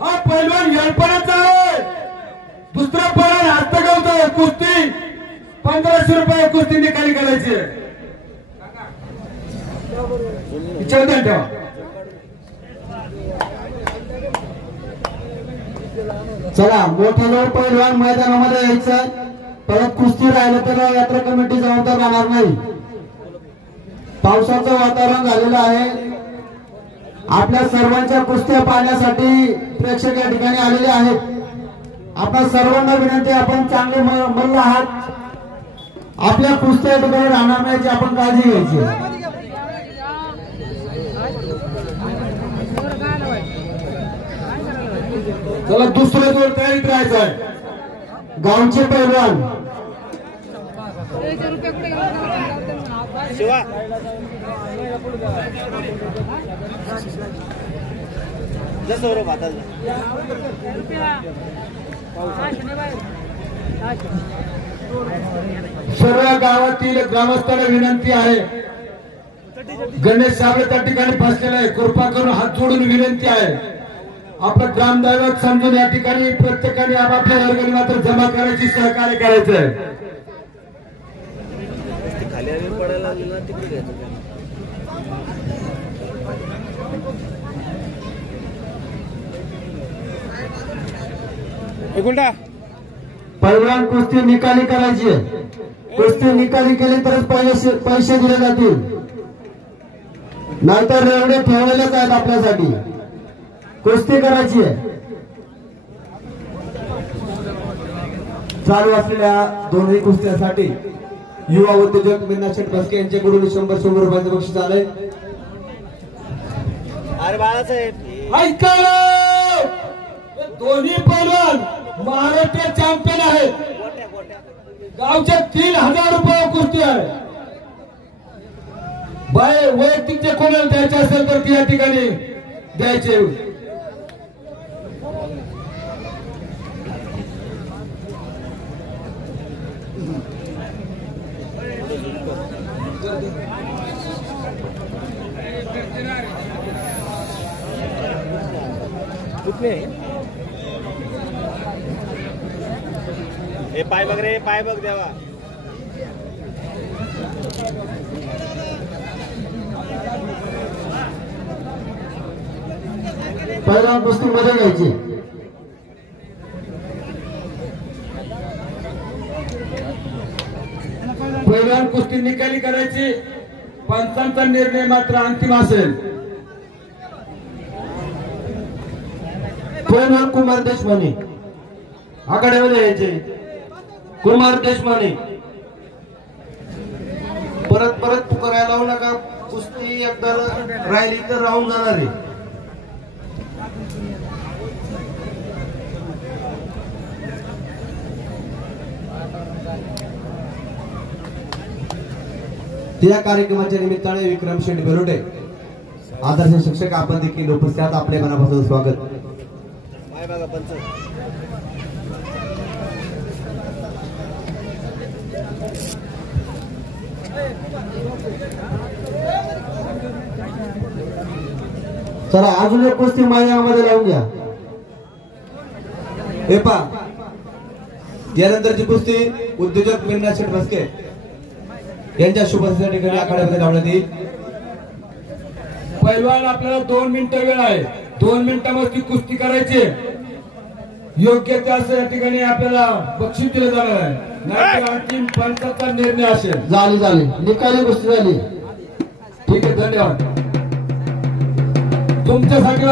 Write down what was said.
हा पैलवान येळपणाचा आहे। दुसरा पैलवान हस्तगावचा कुस्ती 1500 रुपये कुस्ती निकाली करायची आहे। चला मोठा पैलवान मैदानामध्ये यायचं, परत कुस्ती राहिलं तर यात्रा कमिटी जबाबदार राहणार नाही। पावसाचं वातावरण झालेलं आहे, आपल्या सर्वांच्या कुस्त्या पाहण्यासाठी प्रेक्षक या ठिकाणी आलेले आहेत। आपल्या सर्वांना विनंती, आपण चांगले मल्ल आहात, आपल्या कुस्त्या ठिकाणी राहणार नाही याची आपण काळजी घ्यायची। चला दुसऱ्या जोर तयारीत राहायचं आहे। गावचे पैलवान शिवा सर्व गावातील ग्रामस्थांना विनंती आहे, गणेश साबळे त्या ठिकाणी फसलेला आहे, कृपा करून हात जोडून विनंती आहे, आपलं ग्रामदैवत समजून या ठिकाणी प्रत्येकाने आपापल्या वर्गाने मात्र जमा करायची, सहकार्य करायचं आहे। पैलवान कुस्ती निकाली करायची आहे, कुस्ती निकाली केली तरच पैसे दिले जातील, नाहीतर रेवडे ठेवलेलेच आहेत आपल्यासाठी। कुस्ती करायची आहे। चालू असलेल्या दोन्ही कुस्त्यासाठी युवा उद्योजक मीना शेठ बसके यांच्याकडून 100 रुपयाचं बक्षीस आलंय। अरे बाळासाहेब ऐकायला दोन्ही पैलवान महाराष्ट्र चॅम्पियन आहेत। गावच्या 3000 रुपये कुस्ती आहे। बाय वैयक्तिक जे कोणाला द्यायचे असेल तर ती या ठिकाणी द्यायचे। हे पाय बघ रे, पाय बघ देवा। पैलवान कुस्ती मध्ये घ्यायची। पैलवान कुस्ती निकाली करायची, पंचांचा निर्णय मात्र अंतिम असेल। पैलवान कुमार देशमाने आखाड्यामध्ये यायचे। कुमार देशमाने परत पुकारायला लावू नका, कुस्ती एकदा राहिली तर राहून जाणार आहे। त्या कार्यक्रमाच्या निमित्ताने विक्रम शेठ बेरोडे आदर्श शिक्षक आपण देखील उपस्थित आहात, आपले मनापासून स्वागत। पाय बघा पंच। चला अजून एक कुस्ती मैदानामध्ये लावून घ्या। हे पा यानंतरची कुस्ती उद्योजक मीना शेठ बसके यांच्या शुभेच्छा ठिकाणी आखाड्यामध्ये लावण्यात येईल। पैलवान आपल्याला 2 मिनिटं वेळ आहे, 2 मिनिटांमध्ये कुस्ती करायची। योग्य त्या या ठिकाणी आपल्याला बक्षीस दिलं जाणार आहे, नाही अंतिम पंचाचा निर्णय असेल। झाली निकाली कुस्ती झाली। ठीक आहे, धन्यवाद तुमच्यासाठी।